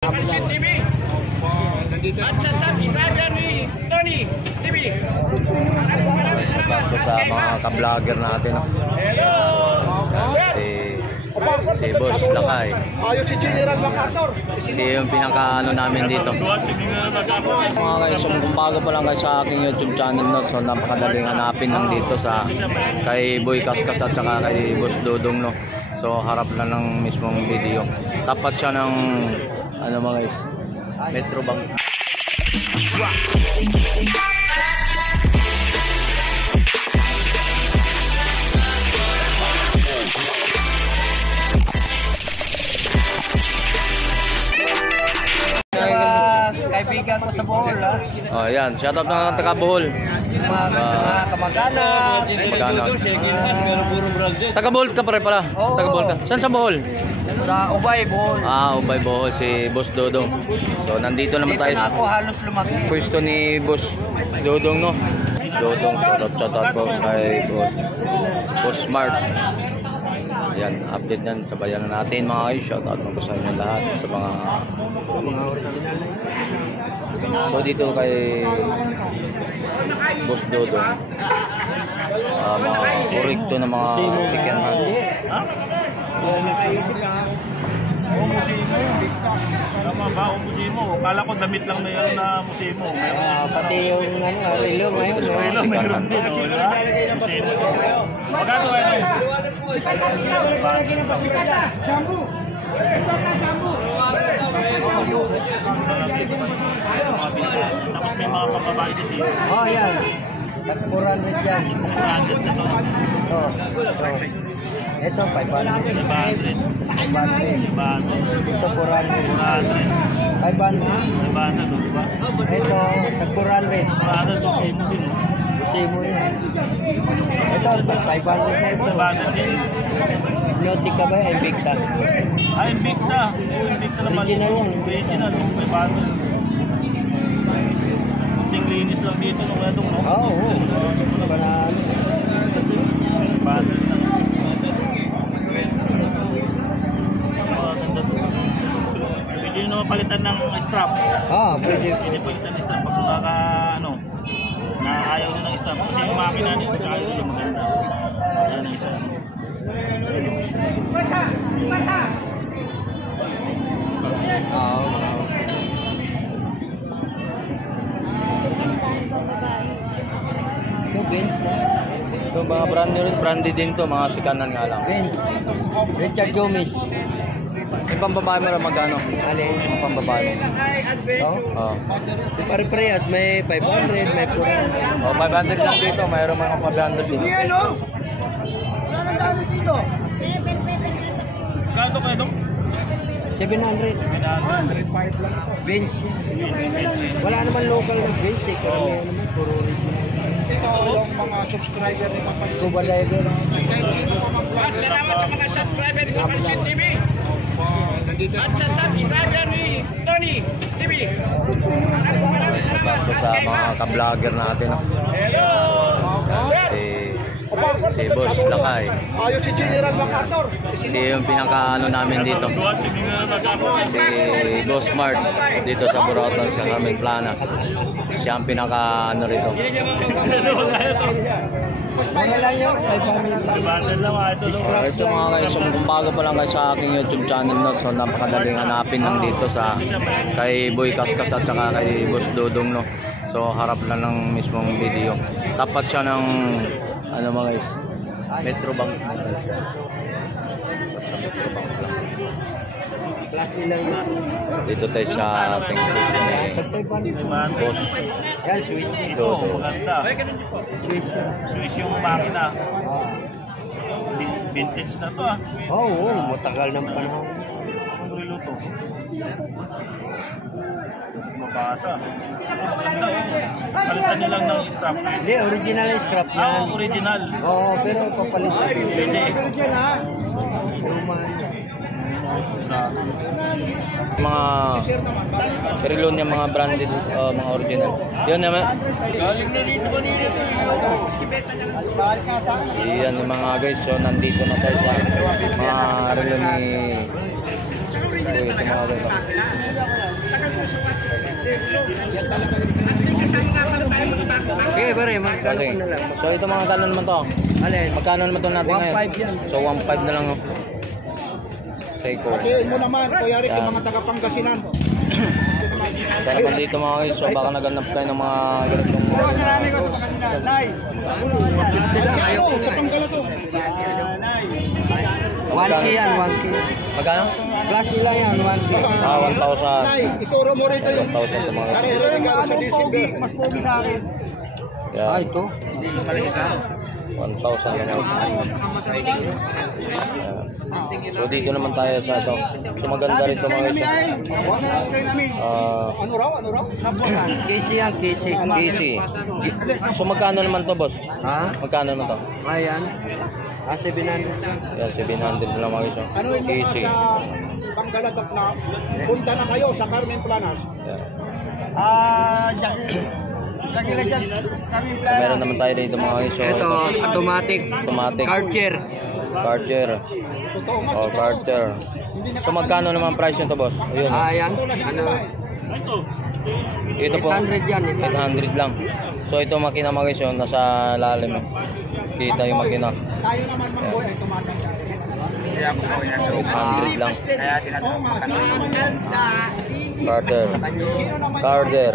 Pansin TV at sa subscriber ni Tony TV. Maraming salamat sa mga ka-vlogger natin. Hello! Si Boss Lakay. Ayun si General MacArthur. Si yung pinaka-ano namin dito. Mga guys, kung bago pa lang guys sa aking YouTube channel, no, so napakadaling hanapin lang dito sa kay Boy Kaskas at saka kay Boss Dodong, no. So harap lang ng mismong video. Tapat siya ng ano mga guys, Metro Bank. Kaibigan ko sa Bohol, ha? Oh, yan. Shout out ng taga Bohol. Mga kamag-anak. Taga Bohol ka pala. Oo. Taga Bohol ka. Saan sa Bohol? Sa Ubay, Bohol. Ubay Bohol, si Boss Dodong. So nandito naman Dito tayo na sa ako halos lumaki. pwesto ni Boss Dodong, no. Dodong, shout out po kay Boss Smart. Yan, update yan, sabayan na natin mga guys. Shout out po sa inyo lahat sa mga so dito kay Boss Dodong, mga korrekto na mga second hand. Tama ba ang musimo? Kala ko damit lang mayroon na musimo. Pati yung relo ngayon. Relo mayroon din. Musimo. Magkano ito? Tapos may mga pambabae sa dito. Oh, yan. Tagpuran rin dyan. Ito, 500. 500. 500. Ito, 400. 500. Di ba? Ito, tagpuran rin. 400 musimo din. Musimo yan. Ito, 500 na ito. 500 din. Notik ka ba? Invicta. Invicta. Invicta naman. Original yan. Original. 500. Kunting linis lang dito nung itong, no? Oo. Banalo. 500 lang. Pwede nyo palitan ng strap. Pwede. Pwede palitan ng strap pag baka ano, na ayaw nyo ng strap. Kasi yung makina nito tsaka yung maganda. Yan ang isa. Ito, Vince. So mga branded din to, mga sikanan nga lang. Vince. Richard Gomez. Yung pambabae mo na magkano? Alin? Yung pambabae mo. Oh? Pare-parehas. May 500, may 400. 500 lang dito, mayroon mga 500 dito. Kano kayo ito? 700. 700 lang. Vince. Wala naman local na Vince. Karamihan naman. Puro original. Ito yung mga subscriber ni Papa Scuba diver. At salamat sa mga subscriber ni Pansin TV at sa subscriber ni Tony TV. Maraming salamat Sa mga ka-vlogger natin, no. Hello! Si Boss Lakay. Ayun si General MacArthur. Si yung pinaka-ano namin dito. Si Boss Smart dito sa Burautan sa Carmen Plana. Siya ang pinaka-ano rito. Mga lang yun. 500 lang ito. Ito mga guys, kung bago pa lang guys sa aking YouTube channel, no, so napakadaling hanapin lang dito sa kay Boy Kaskas at saka kay Boss Dodong, no. So harap lang ng mismong video. Tapat siya ng ano mga guys, Metro Bank. Klase lang yun. Dito tayo sa ating Boss. Yan, Swiss. Ito, maganda. Swiss. Swiss yung makina. Vintage na to, ah. Oo, matagal ng panahon. Ang relo to. Mabasa. Maganda, palitan nyo lang ng strap. Hindi, original yung scrap yan. Original. Oo, pero papalitan. Pwede. Mga relo niya, mga branded, mga original. Yun naman. Yan yung mga guys, so nandito na tayo sa mga relo ni ito mga guys. magkano Kasi, ko na lang. so ito mga kano naman to? Alin? Magkano naman to natin ngayon? 1.5 yan. So 1.5 na lang. No? Seiko. Patiin mo naman, Kuya Rick, yung Yan. mga taga-Pangasinan. Kaya naman dito mga guys, so baka naganap tayo ng mga ganitong Sarami ko sa Pangasinan. Nay! Ayaw ko Sa nga. Panggala to. 1K yan, 1K. magkano? Plus ilan yan, 1K. Ah, 1,000. Nay, ituro mo rito yung 1,000 to mga guys. Ari, regalo sa December. Mas pogi sa akin. Ah, Yan, ito. 1,000 lang guys. Yan. So dito naman tayo sa ito. So maganda rin sa mga guys. Ah, Ano raw? Casey yan, Casey. Casey. So magkano naman to boss? Ha? Magkano naman to? Ayan. 700. Yan, 700 na lang mga guys. Ano yung mga Casey. sa Panggalatok na punta na kayo sa Carmen Planas? Yan. Carmen So, meron naman tayo dito mga guys. So, Ito, automatic. Automatic. Cartier. Cartier. Totoo nga, Oh, Cartier. So magkano naman price nito boss? Ayun. Ayan. Ano? Ito po. 800 yan. 800 lang. So ito makina mga guys yun, nasa lalim. Kita yung makina. tayo naman Mamboy ay tumatanda. 800 lang. Kaya Carter. Carter.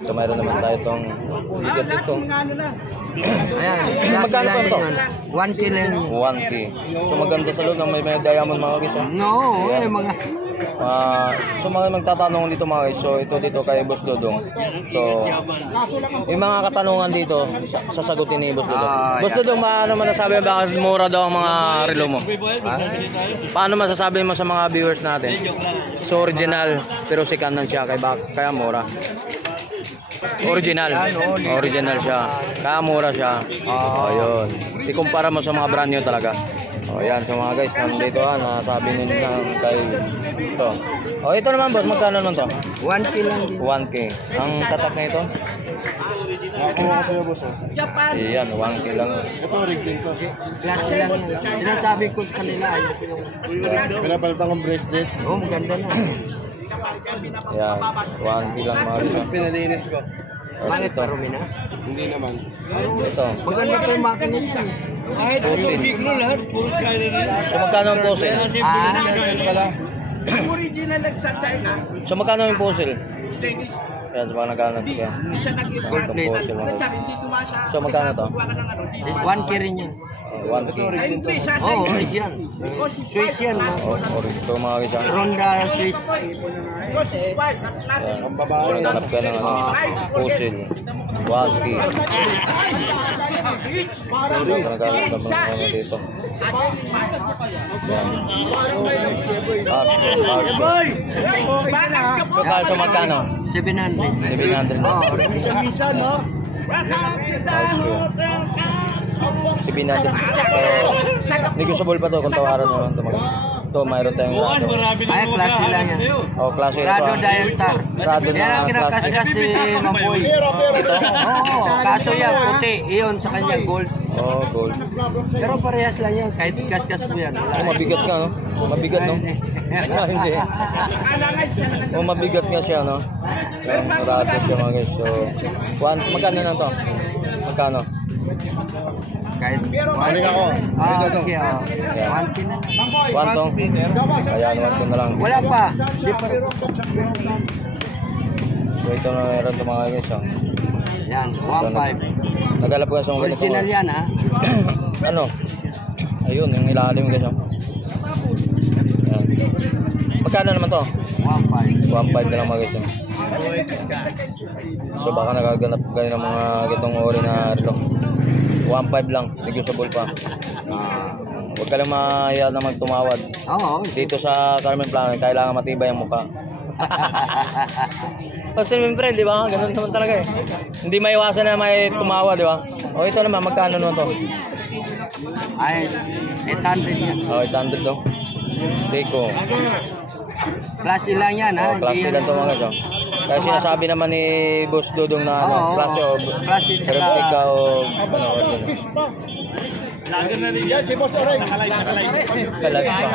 So mayroon naman tayo itong bigat ito. Ayan. Magkano pa ito? 1K na yan. 1K. So maganda sa loob ng may diamond mga guys. No, Ayan. mga... So mga magtatanong dito mga guys. So ito dito kay Boss Dodong. So yung mga katanungan dito sasagutin ni Boss Dodong. Boss Dodong, paano masasabi mo bakit mura daw ang mga relo mo? Paano masasabi mo sa mga viewers natin? So original pero si Canon siya kaya mura. Original. Original siya. Kaya mura siya. Ayun. Ikumpara mo sa mga brand new talaga. O yan, so mga guys, nandito nasabi nila kay ito. O ito naman boss, magkano naman to? 1K lang din. 1K. Ang tatak na ito? Nakuha ko sa'yo, boss. Iyan, 1K lang. Ito, rig din to. Klase lang yan. Sinasabi ko sa kanila, ayaw ko yung... Pinapalitan kong bracelet. Oh, maganda na. Yan, 1K lang mga Mas guys. pinalinis ko. Bakit parumi na? Hindi naman. Ito, Maganda pa yung makina niya. pusil. So magkano ang pusil? Original lang sa China. So magkano ang pusil? Chinese. Yan, so baka nagkaroon Hindi kaya. siya nag-iwan. Gold pusil mga guys. Hindi tumasa. So magkano to? 1K rin yun. 1K. Ay, hindi siya. Oh, Swiss yan. Swiss yan. Oh, ito mga guys. Ronda Swiss. Because it's fine. Yan. Ang babae. So naghanap ka ng pusil. 1K. So naghanap ka ng mga dito. Yan. So kaso magkano? 700. 700 na. Oh, Minsan, no? 700. So, negotiable pa to kung tawaran mo lang ito. Ito, mayroon tayong rado. ay, klase lang yan. Oh, klase ito. Rado Diastar. Rado na Yan ang klase. kinakaskas ni Mamboy. Pero, Oo, kaso yan, puti. Iyon sa kanya, gold. Oh, gold. Pero parehas lang yan, kahit kaskas mo yan. Oh, mabigat nga, no? Mabigat, no? Ah, hindi. Oh, mabigat nga siya, no? Yung rado siya, mga guys. So, magkano na to? Magkano? Kahit... Balik ako. sige, 1K na lang. 1 to? Ayan, 1 to na lang. Wala pa. Di pa. So, ito na meron ito, mga guys. Oh. Yan, 1.5. Nagalap ko sa mga ganito. Original yan, ha? Ano? Ayun, yung ilalim guys. Oh. Ayan. Magkano naman to? 1.5. 1.5 na lang mga guys. Oh. So baka nagaganap kayo ng mga gitong ori na relo. 1.5 lang, negotiable pa. Huwag ka lang mahiya na magtumawad. Oo. Dito sa Carmen Plano, kailangan matibay ang mukha. Kasi siyempre, di ba? Ganun naman talaga eh. Hindi maiwasan na may tumawa, di ba? O ito naman, magkano naman to? Ay, 800 yan. O, 800 to. Seiko. Klase lang yan, ha? O, klase lang to mga guys. Oh. Kaya sinasabi naman ni Boss Dodong na ano, Oo, klase o klase tsaka- replica o ano, original. Yan, si Boss Oray. Talaga pa.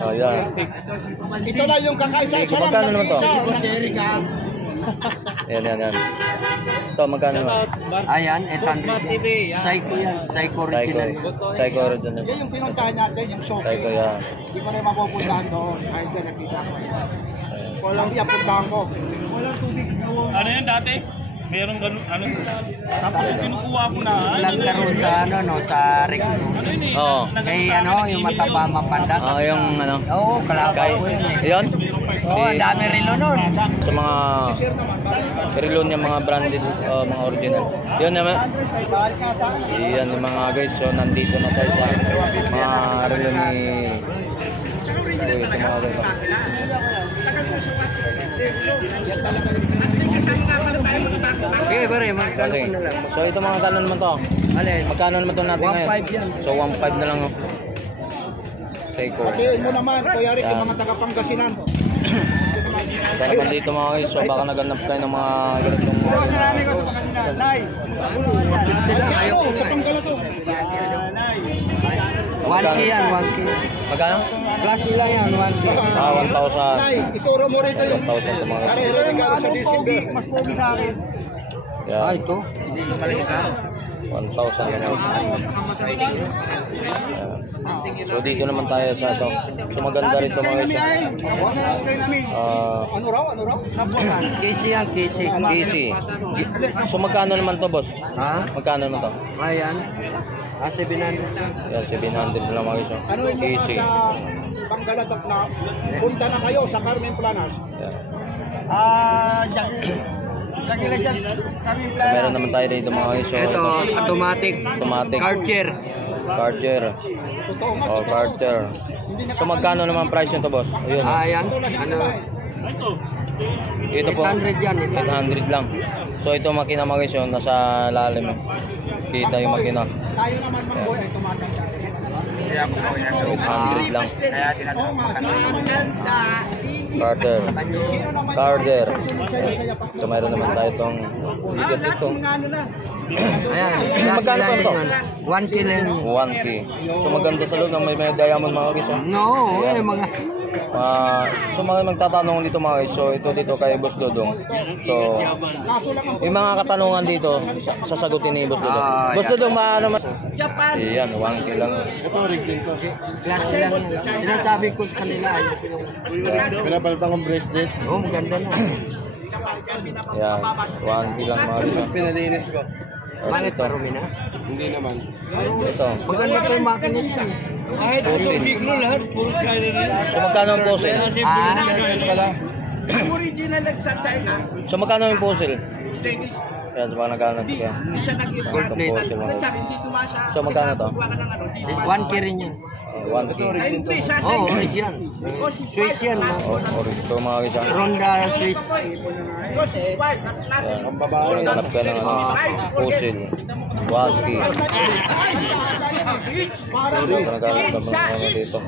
O, yan. Ito na yung kakaisa. So, magkano naman to? Yan. Ito, magkano naman? Ayan, 800. Psycho yan. Psycho original. Psycho original. Yan yung pinuntahan natin, yung shopping. Psycho yan. Hindi ko na yung mapupuntahan doon. Kahit yan, nakita ko. Walang yan, puntahan ko. Ano yan dati? Merong ganun, ano? Tapos yung kinukuha ko na. Nagkaroon sa ano, no, sa rek. Ano yun eh? Oo. Kay ano, yung mataba mapandas. Yung ano? Oo, kalabaw ko yun eh. Yun? Oo, ang dami relo nun. Sa mga relo niya, mga branded, mga original. Yun naman. Yan yung mga guys. So, nandito na tayo sa mga relo ni... Ito mga guys. Okay, pare, magkano Okay. ko na lang. So, ito mga kano naman to? Alin? Magkano naman to natin 1.5 ngayon? yan. So, 1.5 na lang. Oh. Seiko. Patiin mo naman, Kuya Rick, yung Yan. mga taga-Pangasinan. Kaya naman dito mga guys. So, baka naganap tayo ng mga ganitong... Sarami ko sa Pangasinan. Nay! Ayaw ko sa Panggala to. 1K yan, 1K. Magkano? Plus sila yan, 1K. Sa 1,000. Nay, ituro mo rito yung... 1,000 ito mga guys. Kare, regalo sa December. Mas pogi sa akin. Yan. Ito. 1,000 yan. Yan. So dito naman tayo sa ito. So maganda rin sa mga guys. Ano raw? KC yan, KC. Easy. So magkano naman to boss? Ha? Magkano naman to? Ayan. 700. Yan, 700 lang mga guys. Ano yung mga Easy. sa Panggalatok na punta na kayo sa Carmen Planas? Yan. Carmen So, meron naman tayo dito mga guys. So, Ito, automatic. Automatic. Carcher. Charger. Totoo nga, Oh, charger. So magkano naman price nito boss? Ayun. Ayan. Ano? Ito po. 800 yan. 800 lang. So ito makina mga guys, yun, nasa lalim. Kita yung makina. tayo naman mga boy ay tumatanda. 800 lang. Kaya tinatawag Carter. Carter. So mayroon naman tayo itong bigat ito. Ayan. Magkano pa ito? 1K lang. 1K. So maganda sa loob ng may diamond mga guys. No, eh, mga... So mga magtatanong dito mga guys. So ito dito kay Boss Dodong. So yung mga katanungan dito sasagutin ni Boss Dodong. Boss Dodong maano man? Iyan, 1K lang. Klase lang. Sinasabi ko sa kanila. Ayaw ko yung... Pinapalitan kong bracelet. Oh, maganda na. Yan, 1K lang mga guys. Pinalinis ko. Bakit pa Rumi na? Hindi naman. Ito. Maganda pa yung makina niya. So magkano ang puzzle? Original lang sa China. So magkano yung puzzle? Chinese. Yan, so baka nagkaroon Hindi kaya. siya nag-iwan. Gold puzzle mga guys. Hindi tumasa. So magkano to? 1K rin yun. 1K. Ay, hindi siya. Oh, Swiss yan. Swiss yan. Oh, ito mga guys. Yan. Ronda Swiss. Because it's fine. Yan. Ang babae. So hanap ka ng puzzle. 1K. So nagkaroon ka mga dito.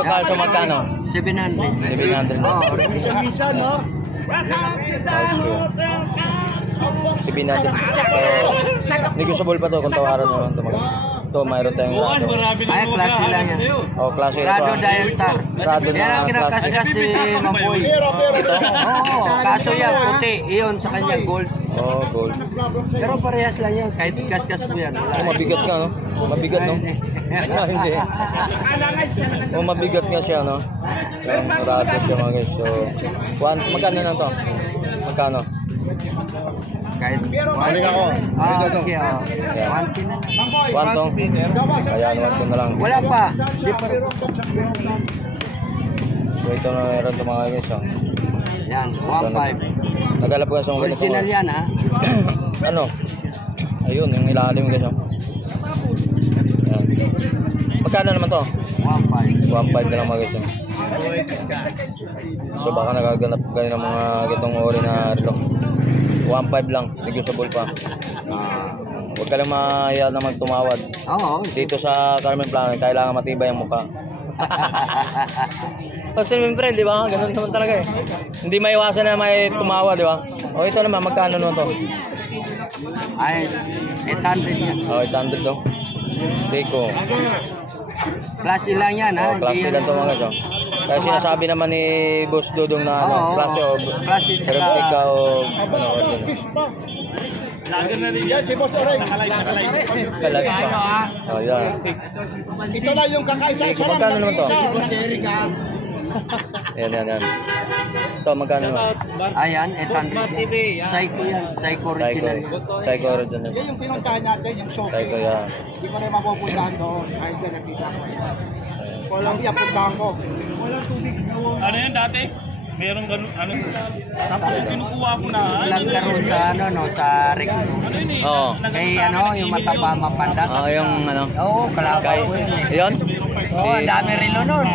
Yan. So magkano? 700. 700 na. Oh, Minsan, no? 700. So, negotiable pa to kung tawaran mo lang ito. Ito, mayroon tayong rado. ay, klase lang yan. Oh, klase ito. Rado Dial Star. Rado na Yan ang klase. kinakaskas ni Mamboy. Pero, Oo, kaso yan, puti. Iyon sa kanya, gold. Oh, gold. Pero parehas lang yan, kahit kaskas mo yan. Oh, mabigat nga, no? Mabigat, no? Ah, hindi. Oh, mabigat nga siya, no? Yung rado siya, mga guys. So, magkano na to? Magkano? Kahit... Balik ako. sige, 1K na lang. 1 to? Ayan, 1 to na lang. Wala pa. Di pa. So, ito na meron ito, mga guys. Oh. Yan, 1.5. Nagalap ko sa mga ganito. Original yan, ha? Ano? Ayun, yung ilalim guys. Oh. Ayan. Magkano naman to? 1.5. 1.5 na lang mga guys. Oh. So baka nagaganap kayo ng mga gitong ori na relo. 1.5 lang, negotiable pa. Huwag ka lang mahiya na magtumawad. Oo. Dito sa Carmen Planas, kailangan matibay ang mukha. Kasi siyempre, di ba? Ganun naman talaga eh. Hindi maiwasan na may tumawa, di ba? O ito naman, magkano naman to? Ay, 800 yan. O, 800 to. Seiko. Klase lang yan, ha? Oh, klase lang ito mga guys. Oh. Kaya sinasabi naman ni Boss Dudong na ano, Oo, klase o klase tsaka- replica o ano, original. Lager na din Yan, si Boss Oray. Nakalive. Kalag pa. Oh, yan. Ito na yung kakaisa. Sige, magkano naman to? Erika. Yan. Ito, magkano naman? Ayan, Psycho yan. Psycho original. Psycho original. Yan yung pinuntahan natin, yung shopping. Psycho yan. Hindi ko na yung mapupuntahan doon. Ay, dyan nakita ko. Columbia, puntahan ko. Ano yan dati? Merong ganun, ano? Tapos yung kinukuha ko na. Nagkaroon sa ano, no, sa rec. Ano yun eh? Oo. Kay ano, yung mataba mapanda. Ah, yung ano? Oo, kalabaw Kay, ko yun eh. yun? Oo, ang dami relo nun.